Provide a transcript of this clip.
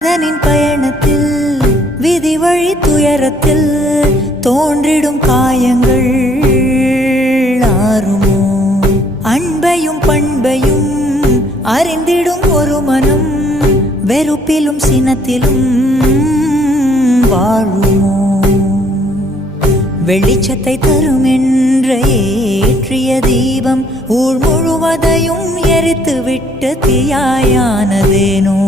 அதனின் பயணத்தில் விதி வழி துயரத்தில் தோன்றிடும் காயங்கள் ஆறுமோ? அன்பையும் பண்பையும் அறிந்திடும் ஒரு மனம் வெறுப்பிலும் சினத்திலும் வாழுமோ? வெளிச்சத்தை தரும் என்ற ஏற்றிய தீபம் ஊர் முழுவதையும் எரித்து விட்டு தீயாயானதேனோ?